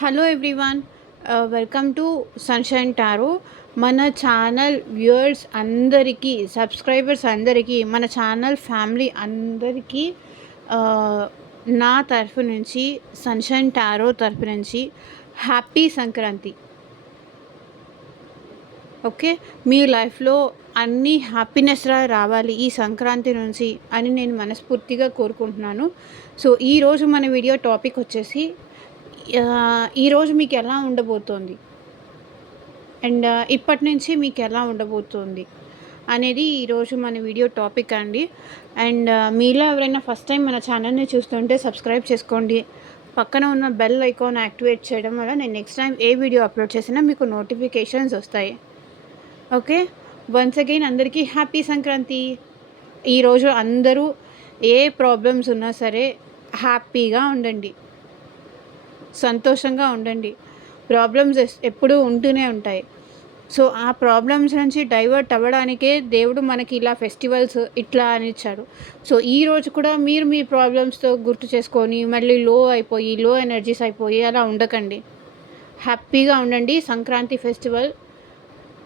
Hello everyone, welcome to sunshine tarot. మన channel viewers అందరికీ, subscribers అందరికీ, మన ఛానల్ ఫ్యామిలీ అందరికీ ఆహ్, నా తరఫు నుంచి, సన్‌షైన్ టారో తరఫు నుంచి హ్యాపీ సంక్రాంతి. ఓకే. మీ లైఫ్‌లో అన్నీ హ్యాపీనెస్‌గా రావాలి ఈ సంక్రాంతి నుంచి అని నేను మనస్ఫూర్తిగా కోరుకుంటున్నాను. సో, ఈరోజు మన వీడియో టాపిక్ వచ్చేసి ఈరోజు మీకు ఎలా ఉండబోతోంది? అండ్ ఇప్పటి నుంచి మీకు ఎలా ఉండబోతోంది అనేది ఈరోజు మన వీడియో టాపిక్ అండి. అండ్ మీలో ఎవరైనా ఫస్ట్ టైం మన ఛానల్ని చూస్తుంటే సబ్స్క్రైబ్ చేసుకోండి. పక్కన ఉన్న బెల్ ఐకాన్ యాక్టివేట్ చేయడం వల్ల నేను నెక్స్ట్ టైం ఏ వీడియో అప్లోడ్ చేసినా మీకు నోటిఫికేషన్స్ వస్తాయి. ఓకే. వన్స్ అగైన్ అందరికీ హ్యాపీ సంక్రాంతి. ఈరోజు అందరూ ఏ ప్రాబ్లమ్స్ ఉన్నా సరే హ్యాపీగా ఉండండి, సంతోషంగా ఉండండి. ప్రాబ్లమ్స్ ఎప్పుడూ ఉంటూనే ఉంటాయి. సో, ఆ ప్రాబ్లమ్స్ నుంచి డైవర్ట్ అవ్వడానికే దేవుడు మనకి ఇలా ఫెస్టివల్స్ ఇట్లా అని ఇచ్చాడు. సో, ఈరోజు కూడా మీరు మీ ప్రాబ్లమ్స్‌తో గుర్తు చేసుకొని మళ్ళీ లో అయిపోయి, లో ఎనర్జీస్ అయిపోయి అలా ఉండకండి. హ్యాపీగా ఉండండి. సంక్రాంతి ఫెస్టివల్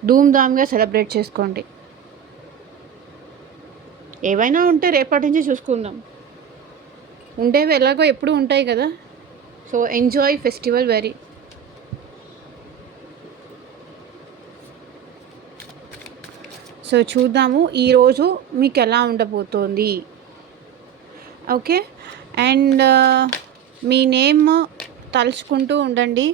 ధూమ్‌ధామ్‌గా సెలబ్రేట్ చేసుకోండి. ఏవైనా ఉంటే రేపటి నుంచి చూసుకుందాం. ఉండేవి ఎలాగో ఎప్పుడూ ఉంటాయి కదా! So, enjoy festival very. So, చూద్దాము ఈరోజు మీకు ఎలా ఉండబోతోంది. ఓకే. అండ్ మీ నేమ్ తలుచుకుంటూ ఉండండి.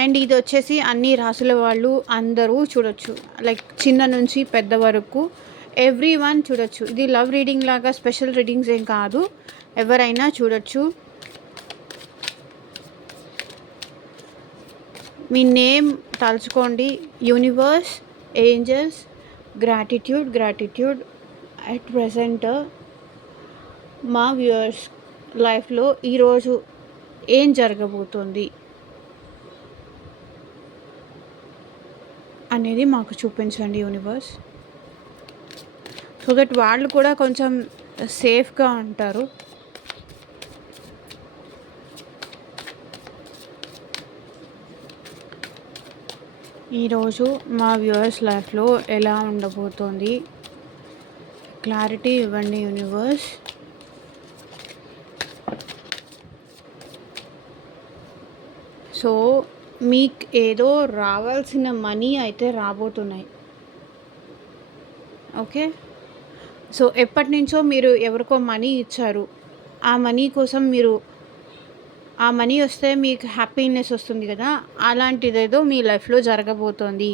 అండ్ ఇది వచ్చేసి అన్ని రాసుల వాళ్ళు అందరూ చూడొచ్చు. లైక్ చిన్న నుంచి పెద్ద వరకు ఎవ్రీవన్ చూడొచ్చు. ఇది లవ్ రీడింగ్ లాగా స్పెషల్ రీడింగ్స్ ఏం కాదు, ఎవరైనా చూడొచ్చు. మీ నేమ్ తలుచుకోండి. Universe, angels, gratitude at present మా వ్యూయర్స్ లైఫ్లో ఈరోజు ఏం జరగబోతుంది అనేది మాకు చూపించండి యూనివర్స్. సో దట్ వాళ్ళు కూడా కొంచెం సేఫ్గా ఉంటారు. ఈరోజు మా వ్యూయర్స్ లైఫ్లో ఎలా ఉండబోతోంది, క్లారిటీ ఇవ్వండి యూనివర్స్. సో, మీకు ఏదో రావాల్సిన మనీ అయితే రాబోతున్నాయి. ఓకే. సో, ఎప్పటి నుంచో మీరు ఎవరికో మనీ ఇచ్చారు. ఆ మనీ కోసం మీరు ఆ మనీ వస్తే మీకు హ్యాపీనెస్ వస్తుంది కదా! అలాంటిదేదో మీ లైఫ్‌లో జరగబోతోంది.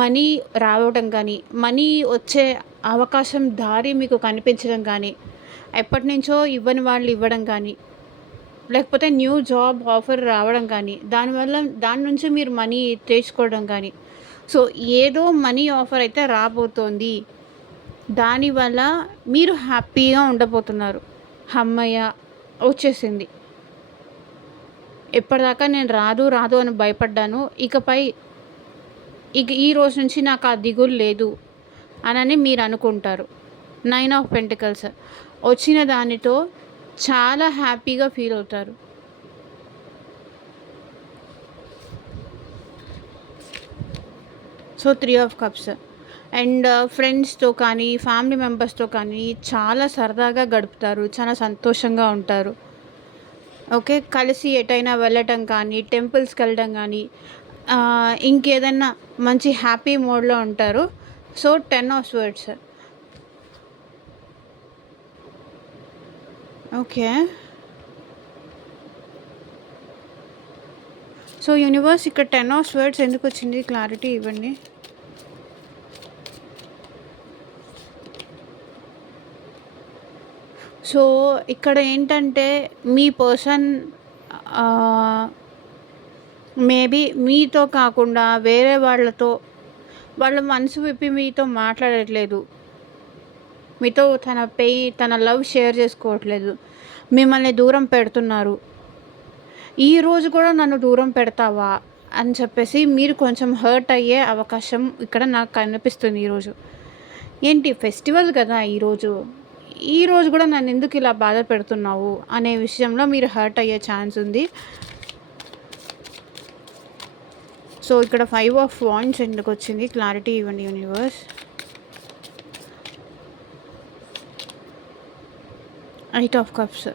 మనీ రావడం కానీ, మనీ వచ్చే అవకాశం దారి మీకు కనిపించడం కానీ, ఎప్పటినుంచో ఇవ్వని వాళ్ళు ఇవ్వడం కానీ, లేకపోతే న్యూ జాబ్ ఆఫర్ రావడం కానీ, దాని నుంచి మీరు మనీ తెచ్చుకోవడం కానీ. సో, ఏదో మనీ ఆఫర్ అయితే రాబోతోంది. దానివల్ల మీరు హ్యాపీగా ఉండబోతున్నారు. హమ్మయ్య! వచ్చేసింది. ఎప్పటిదాకా నేను రాదు అని భయపడ్డాను. ఇక ఈ రోజు నుంచి నాకు ఆ దిగులు లేదు అనని మీరు అనుకుంటారు. 9 ఆఫ్ పెంటికల్స్ వచ్చిన దానితో చాలా హ్యాపీగా ఫీల్ అవుతారు. సో, 3 ఆఫ్ కప్స్ అండ్ ఫ్రెండ్స్‌తో కానీ, ఫ్యామిలీ మెంబర్స్‌తో కానీ చాలా సరదాగా గడుపుతారు. చాలా సంతోషంగా ఉంటారు. ఓకే. కలిసి ఎటైనా వెళ్ళటం కానీ, టెంపుల్స్‌కి వెళ్ళడం కానీ, ఇంకేదన్నా మంచి హ్యాపీ మోడ్‌లో ఉంటారు. So, 10 of swords. Okay. So, universe ఇక్కడ 10 ఆఫ్ స్వర్డ్స్ ఎందుకొచ్చింది క్లారిటీ ఇవ్వండి. సో, ఇక్కడ ఏంటంటే మీ పర్సన్ మేబీ మీతో కాకుండా వేరే వాళ్ళతో వాళ్ళ మనసు విప్పి మీతో మాట్లాడట్లేదు. మీతో తన లవ్ షేర్ చేసుకోవట్లేదు. మిమ్మల్ని దూరం పెడుతున్నారు. ఈరోజు కూడా నన్ను దూరం పెడతావా అని చెప్పేసి మీరు కొంచెం హర్ట్ అయ్యే అవకాశం ఇక్కడ నాకు కనిపిస్తుంది ఈరోజు. ఏంటి ఫెస్టివల్ కదా ఈరోజు. ఈరోజు కూడా నన్ను ఎందుకు ఇలా బాధ పెడుతున్నావు అనే విషయంలో మీరు హర్ట్ అయ్యే ఛాన్స్ ఉంది. సో ఇక్కడ 5 ఆఫ్ వాండ్స్ ఎందుకు వచ్చింది, క్లారిటీ ఇవ్వండి యూనివర్స్. 8 of cups.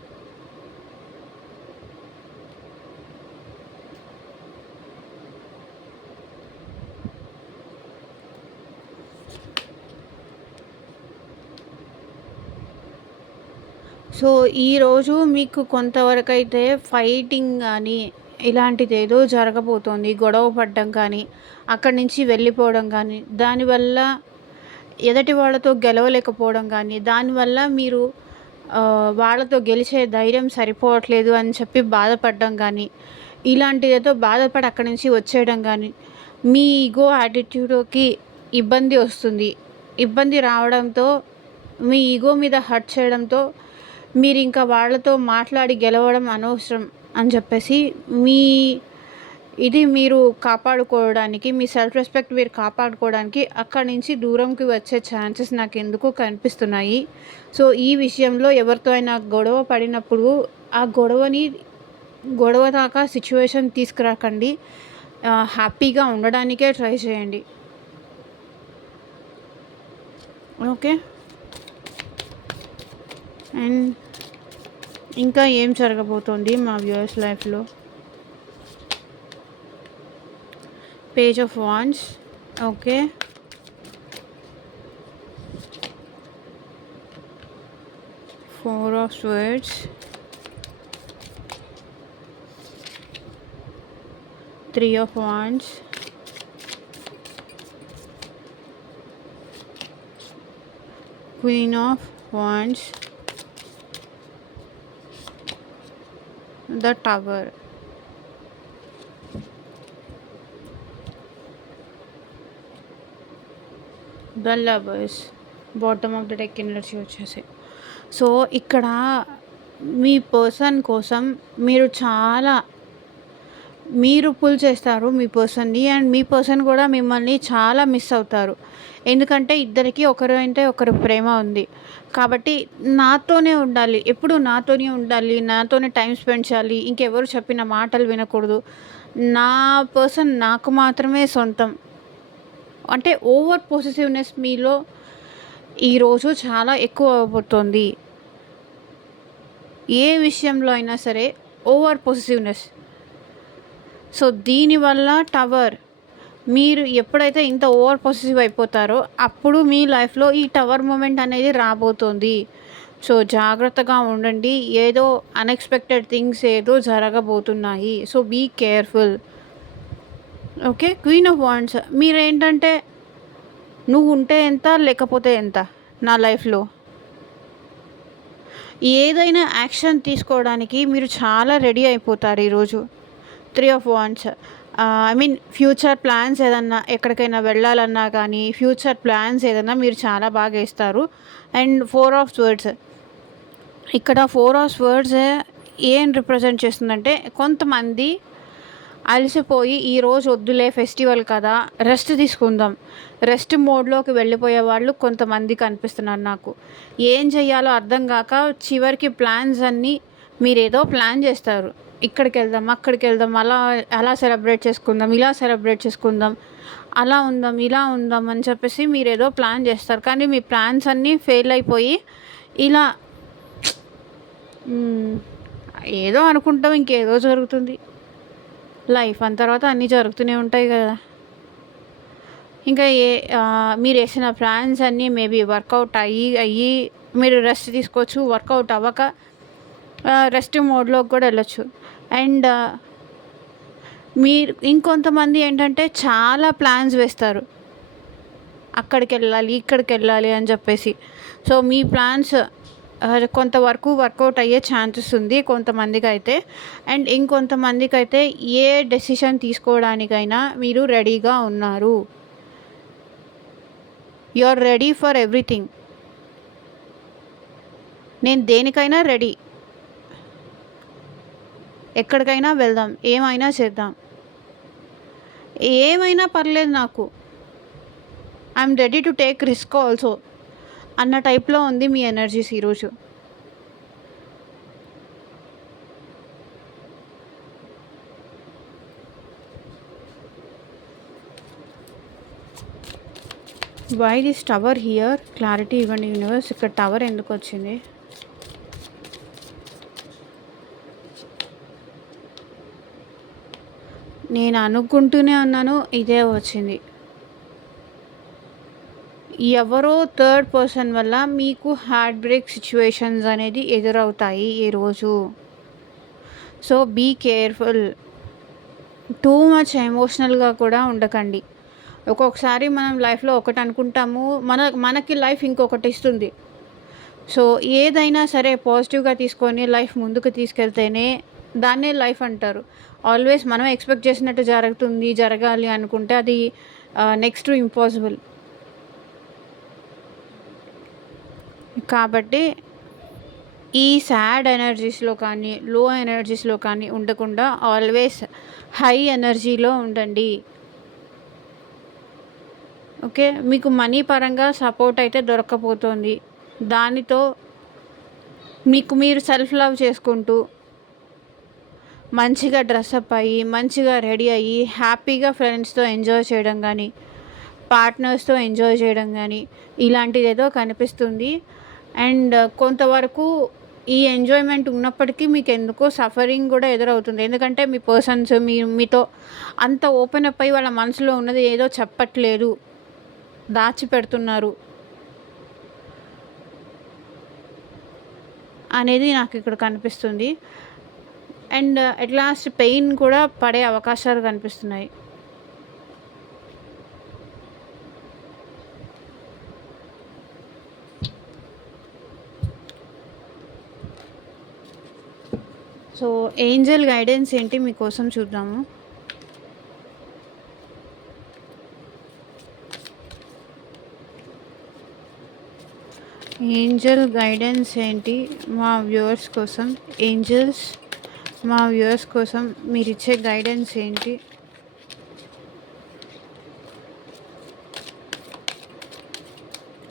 సో ఈరోజు మీకు కొంతవరకు అయితే ఫైటింగ్ కానీ ఇలాంటిది ఏదో జరగబోతోంది, గొడవ పడడం కానీ, అక్కడి నుంచి వెళ్ళిపోవడం కానీ, దానివల్ల ఎదుటి వాళ్ళతో గెలవలేకపోవడం కానీ, దానివల్ల మీరు వాళ్ళతో గెలిచే ధైర్యం సరిపోవట్లేదు అని చెప్పి బాధపడడం కానీ, ఇలాంటిదేదో బాధపడి అక్కడి నుంచి వచ్చేయడం కానీ, మీ ఈగో యాటిట్యూడ్కి ఇబ్బంది వస్తుంది. ఇబ్బంది రావడంతో మీ ఈగో మీద హర్ట్ చేయడంతో మీరు ఇంకా వాళ్ళతో మాట్లాడి గెలవడం అనవసరం అని చెప్పేసి మీరు కాపాడుకోవడానికి, మీ సెల్ఫ్ రెస్పెక్ట్ మీరు కాపాడుకోవడానికి అక్కడి నుంచి దూరంకి వచ్చే ఛాన్సెస్ నాకు ఎందుకో కనిపిస్తున్నాయి. సో ఈ విషయంలో ఎవరితో అయినా గొడవ పడినప్పుడు ఆ గొడవ దాకా సిచ్యువేషన్ తీసుకురాకండి. హ్యాపీగా ఉండడానికే ట్రై చేయండి. ఓకే. అండ్ ఇంకా ఏం జరగబోతోంది మా వ్యూయర్స్ లైఫ్లో? Page of wands. Okay. Four of Swords. 3 of Wands. Queen of Wands. The Tower. The Lovers. Bottom of the deck energy వచ్చేసి. సో ఇక్కడ మీ పర్సన్ కోసం మీరు పుల్ చేస్తారు మీ పర్సన్ని, అండ్ మీ పర్సన్ కూడా మిమ్మల్ని చాలా మిస్ అవుతారు. ఎందుకంటే ఇద్దరికి ఒకరు అంటే ఒకరు ప్రేమ ఉంది కాబట్టి నాతోనే ఉండాలి, ఎప్పుడు నాతోనే ఉండాలి, నాతోనే టైం స్పెండ్ చేయాలి, ఇంకెవరు చెప్పిన మాటలు వినకూడదు, నా పర్సన్ నాకు మాత్రమే సొంతం అంటే ఓవర్ పొసెసివ్నెస్ మీలో ఈరోజు చాలా ఎక్కువ అవబోతోంది. ఏ విషయంలో అయినా సరే ఓవర్ పొసెసివ్నెస్. సో దీనివల్ల టవర్, మీరు ఎప్పుడైతే ఇంత ఓవర్ పొసెసివ్ అయిపోతారో అప్పుడు మీ లైఫ్లో ఈ టవర్ మూమెంట్ అనేది రాబోతోంది. సో జాగ్రత్తగా ఉండండి, ఏదో అన్ఎక్స్పెక్టెడ్ థింగ్స్ ఏదో జరగబోతున్నాయి. So be careful. Okay. Queen of wands. మీరేంటంటే నువ్వు ఉంటే ఎంత లేకపోతే ఎంత నా లైఫ్లో, ఏదైనా యాక్షన్ తీసుకోవడానికి మీరు చాలా రెడీ అయిపోతారు ఈరోజు. 3 ఆఫ్ వాండ్స్. ఫ్యూచర్ ప్లాన్స్ ఏదన్నా ఎక్కడికైనా వెళ్ళాలన్నా కానీ, ఫ్యూచర్ ప్లాన్స్ ఏదన్నా మీరు చాలా బాగా వేస్తారు. And 4 of swords. ఇక్కడ 4 ఆఫ్ స్వర్డ్స్ ఏం రిప్రజెంట్ చేస్తుందంటే కొంతమంది అలసిపోయి ఈరోజు వద్దులే ఫెస్టివల్ కదా రెస్ట్ తీసుకుందాం, రెస్ట్ మోడ్లోకి వెళ్ళిపోయే వాళ్ళు కొంతమంది కనిపిస్తున్నారు నాకు. ఏం చెయ్యాలో అర్థం కాక చివరికి ప్లాన్స్ అన్నీ మీరేదో ప్లాన్ చేస్తారు. ఇక్కడికి వెళ్దాం, అక్కడికి వెళ్దాం, అలా సెలబ్రేట్ చేసుకుందాం, ఇలా సెలబ్రేట్ చేసుకుందాం, అలా ఉందాం, ఇలా ఉందాం అని చెప్పేసి మీరేదో ప్లాన్ చేస్తారు. కానీ మీ ప్లాన్స్ అన్నీ ఫెయిల్ అయిపోయి ఇలా ఏదో అనుకుంటాం, ఇంకేదో జరుగుతుంది. లైఫ్ అని తర్వాత అన్నీ జరుగుతూనే ఉంటాయి కదా. ఇంకా మీరు వేసిన ప్లాన్స్ అన్నీ మేబీ వర్కౌట్ అయ్యి మీరు రెస్ట్ తీసుకోవచ్చు, వర్కౌట్ అవ్వక రెస్ట్ మోడ్లోకి కూడా వెళ్ళచ్చు. అండ్ మీరు ఇంకొంతమంది ఏంటంటే చాలా ప్లాన్స్ వేస్తారు, అక్కడికి వెళ్ళాలి, ఇక్కడికి వెళ్ళాలి అని చెప్పేసి. సో మీ ప్లాన్స్ కొంతవరకు వర్కౌట్ అయ్యే ఛాన్సెస్ ఉంది కొంతమందికి అయితే. అండ్ ఇంకొంతమందికి అయితే ఏ డెసిషన్ తీసుకోవడానికైనా మీరు రెడీగా ఉన్నారు. You are ready for everything. నేను దేనికైనా రెడీ, ఎక్కడికైనా వెళ్దాం, ఏమైనా చేద్దాం, ఏమైనా పర్లేదు నాకు. I'm ready to take risk also. అన్న టైప్లో ఉంది మీ ఎనర్జీస్ ఈరోజు. Why this tower here, clarity ఇవ్వండి యూనివర్స్. ఇక్కడ టవర్ ఎందుకు వచ్చింది? నేను అనుకుంటూనే ఉన్నాను, ఇదే వచ్చింది. ఎవరో థర్డ్ పర్సన్ వల్ల మీకు హార్ట్ బ్రేక్ సిచ్యువేషన్స్ అనేది ఎదురవుతాయి ఈరోజు. So be careful. Too much ఎమోషనల్గా కూడా ఉండకండి. ఒక్కొక్కసారి మనం లైఫ్లో ఒకటి అనుకుంటాము, మనకి లైఫ్ ఇంకొకటి ఇస్తుంది. సో ఏదైనా సరే పాజిటివ్గా తీసుకొని లైఫ్ ముందుకు తీసుకెళ్తేనే దాన్నే లైఫ్ అంటారు. ఆల్వేస్ మనం ఎక్స్పెక్ట్ చేసినట్టు జరగాలి అనుకుంటే అది నెక్స్ట్ ఇంపాసిబుల్. కాబట్టి ఈ సాడ్ ఎనర్జీస్లో కానీ లో ఎనర్జీస్లో కానీ ఉండకుండా ఆల్వేస్ హై ఎనర్జీలో ఉండండి. ఓకే, మీకు మనీ పరంగా సపోర్ట్ అయితే దొరక్కపోతుంది. దానితో మీకు మీరు సెల్ఫ్ లవ్ చేసుకుంటూ మంచిగా డ్రెస్అప్ అయ్యి మంచిగా రెడీ అయ్యి హ్యాపీగా ఫ్రెండ్స్తో ఎంజాయ్ చేయడం కానీ పార్ట్నర్స్తో ఎంజాయ్ చేయడం కానీ ఇలాంటిది ఏదో కనిపిస్తుంది. అండ్ కొంతవరకు ఈ ఎంజాయ్మెంట్ ఉన్నప్పటికీ మీకు ఎందుకో సఫరింగ్ కూడా ఎదురవుతుంది. ఎందుకంటే మీ పర్సన్స్ మీతో అంత ఓపెన్ అప్ అయ్యి వాళ్ళ మనసులో ఉన్నది ఏదో చెప్పట్లేదు, దాచిపెడుతున్నారు అనేది నాకు ఇక్కడ కనిపిస్తుంది. అండ్ అట్ లాస్ట్ పెయిన్ కూడా పడే అవకాశాలు కనిపిస్తున్నాయి. సో ఏంజల్ గైడెన్స్ ఏంటి మీకోసం చూద్దాము. ఏంజల్ గైడెన్స్ ఏంటి మా వ్యూవర్స్ కోసం? ఏంజల్స్ మా వ్యూవర్స్ కోసం మీరు ఇచ్చే గైడెన్స్ ఏంటి?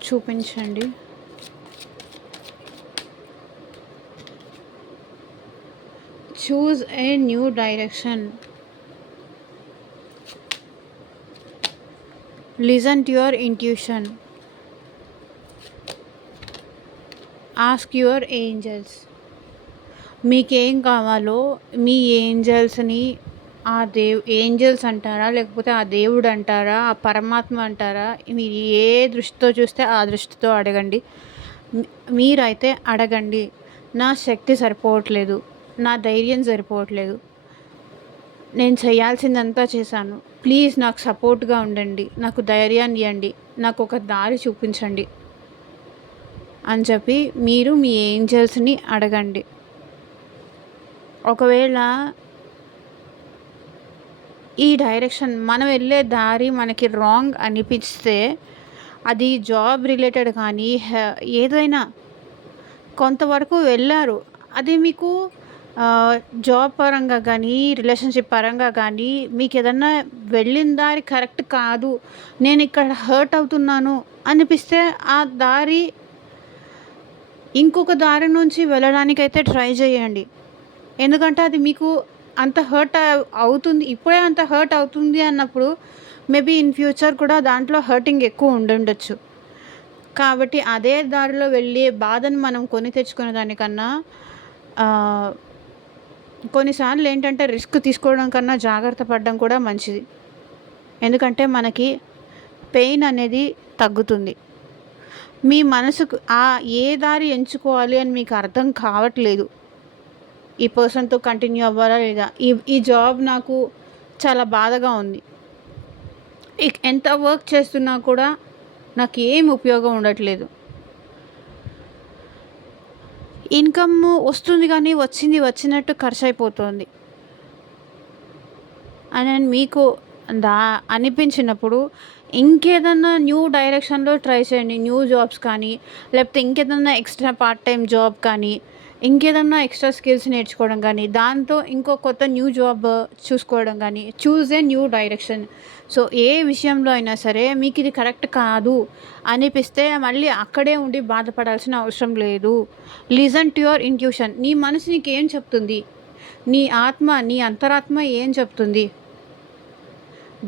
చూపించండి. Choose a new direction. Listen to your intuition. Ask your angels. మీకేం కావాలో మీ ఏంజల్స్ని, ఏంజల్స్ అంటారా లేకపోతే ఆ దేవుడు అంటారా, ఆ పరమాత్మ అంటారా, మీరు ఏ దృష్టితో చూస్తే ఆ దృష్టితో అడగండి. మీరైతే అడగండి, నా శక్తి సరిపోవట్లేదు, నా ధైర్యం సరిపోవట్లేదు, నేను చేయాల్సిందంతా చేశాను, ప్లీజ్ నాకు సపోర్ట్గా ఉండండి, నాకు ధైర్యాన్ని ఇవ్వండి, నాకు ఒక దారి చూపించండి అని చెప్పి మీరు మీ ఏంజల్స్ని అడగండి. ఒకవేళ ఈ డైరెక్షన్ మనం వెళ్ళే దారి మనకి రాంగ్ అనిపిస్తే, అది జాబ్ రిలేటెడ్ కానీ ఏదైనా కొంతవరకు వెళ్ళారు, అది మీకు జాబ్ పరంగా కానీ రిలేషన్షిప్ పరంగా కానీ మీకు ఏదన్నా వెళ్ళిన దారి కరెక్ట్ కాదు, నేను ఇక్కడ హర్ట్ అవుతున్నాను అనిపిస్తే ఆ దారి ఇంకొక దారి నుంచి వెళ్ళడానికైతే ట్రై చేయండి. ఎందుకంటే అది మీకు అంత హర్ట్ అవుతుంది, ఇప్పుడే అంత హర్ట్ అవుతుంది అన్నప్పుడు మేబీ ఇన్ ఫ్యూచర్ కూడా దాంట్లో హర్టింగ్ ఎక్కువ ఉండొచ్చు. కాబట్టి అదే దారిలో వెళ్ళి బాధను మనం కొని తెచ్చుకునే దానికన్నా కొన్నిసార్లు ఏంటంటే రిస్క్ తీసుకోవడం కన్నా జాగ్రత్త పడడం కూడా మంచిది. ఎందుకంటే మనకి పెయిన్ అనేది తగ్గుతుంది. మీ మనసుకు ఏ దారి ఎంచుకోవాలి అని మీకు అర్థం కావట్లేదు, ఈ పర్సన్తో కంటిన్యూ అవ్వాలా లేదా, ఈ జాబ్ నాకు చాలా బాధగా ఉంది, ఎంత వర్క్ చేస్తున్నా కూడా నాకు ఏం ఉపయోగం ఉండట్లేదు, ఇన్కమ్ వస్తుంది కానీ వచ్చినట్టు ఖర్చు అయిపోతుంది అని మీకు అనిపించినప్పుడు ఇంకేదన్నా న్యూ డైరెక్షన్లో ట్రై చేయండి. న్యూ జాబ్స్ కానీ లేకపోతే ఇంకేదన్నా ఎక్స్ట్రా పార్ట్ టైం జాబ్ కానీ ఇంకేదన్నా ఎక్స్ట్రా స్కిల్స్ నేర్చుకోవడం కానీ, దాంతో ఇంకో కొత్త న్యూ జాబ్ చూసుకోవడం కానీ, choose a new direction. So ఏ విషయంలో అయినా సరే మీకు ఇది కరెక్ట్ కాదు అనిపిస్తే మళ్ళీ అక్కడే ఉండి బాధపడాల్సిన అవసరం లేదు. Listen to your intuition. నీ మనసు నీకేం చెప్తుంది, నీ ఆత్మ, నీ అంతరాత్మ ఏం చెప్తుంది,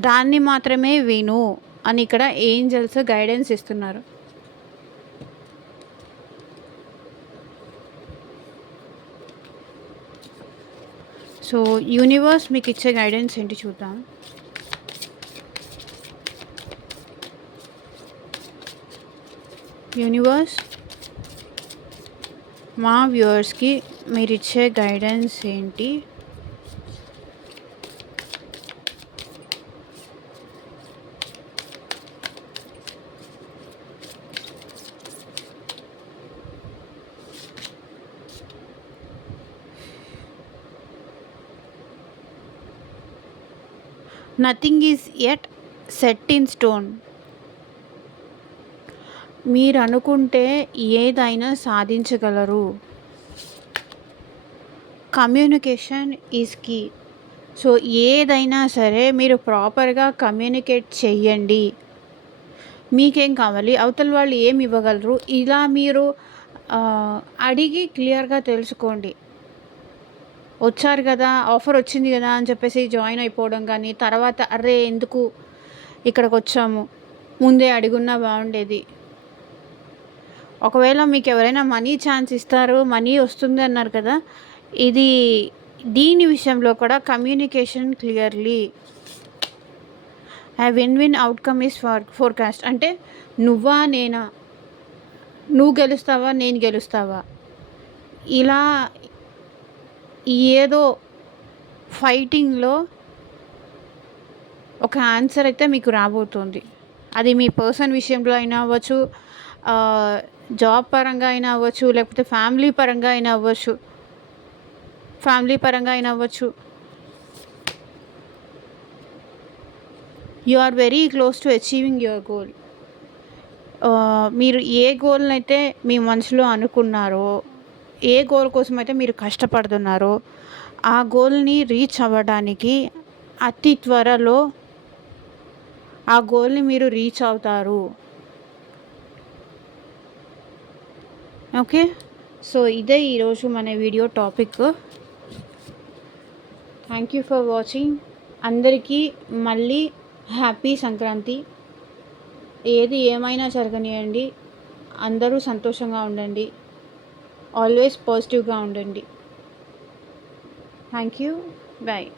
దాన్ని మాత్రమే విను అని ఇక్కడ ఏంజల్స్ గైడెన్స్ ఇస్తున్నారు. సో యూనివర్స్ మీకు ఇచ్చే గైడెన్స్ ఏంటి చూద్దాం. యూనివర్స్ మా వ్యూవర్స్కి మీరు ఇచ్చే గైడెన్స్ ఏంటి? Nothing is yet set in stone. మీరు అనుకుంటే ఏదైనా సాధించగలరు. Communication is key. సో ఏదైనా సరే మీరు ప్రాపర్గా కమ్యూనికేట్ చెయ్యండి. మీకేం కావాలి, అవతల వాళ్ళు ఏమి ఇవ్వగలరు, ఇలా మీరు అడిగి క్లియర్గా తెలుసుకోండి. వచ్చారు కదా, ఆఫర్ వచ్చింది కదా అని చెప్పేసి జాయిన్ అయిపోవడం కానీ, తర్వాత అరే ఎందుకు ఇక్కడికి వచ్చాము, ముందే అడుగున్నా బాగుండేది. ఒకవేళ మీకు ఎవరైనా మనీ ఛాన్స్ ఇస్తారు, మనీ వస్తుంది అన్నారు కదా, దీని విషయంలో కూడా communication clearly. Win win outcome is forecast. అంటే నువ్వా నేనా, నువ్వు గెలుస్తావా నేను గెలుస్తావా, ఇలా ఏదో ఫైటింగ్లో ఒక ఆన్సర్ అయితే మీకు రాబోతుంది. అది మీ పర్సన్ విషయంలో అయినా అవ్వచ్చు, జాబ్ పరంగా అయినా అవ్వచ్చు, లేకపోతే ఫ్యామిలీ పరంగా అయినా అవ్వచ్చు. You are very close to achieving your goal. మీరు ఏ గోల్ని అయితే మీ మనసులో అనుకున్నారో, ఏ గోల్ కోసం అయితే మీరు కష్టపడుతున్నారో, ఆ గోల్ని రీచ్ అవ్వడానికి అతి త్వరలో ఆ గోల్ని మీరు రీచ్ అవుతారు. ఓకే, సో ఇదే ఈరోజు మన video topic. Thank you for watching. అందరికీ మళ్ళీ హ్యాపీ సంక్రాంతి. ఏది ఏమైనా జరగనియండి, అందరూ సంతోషంగా ఉండండి, ఆల్వేస్ పాజిటివ్గా ఉండండి. Thank you, bye.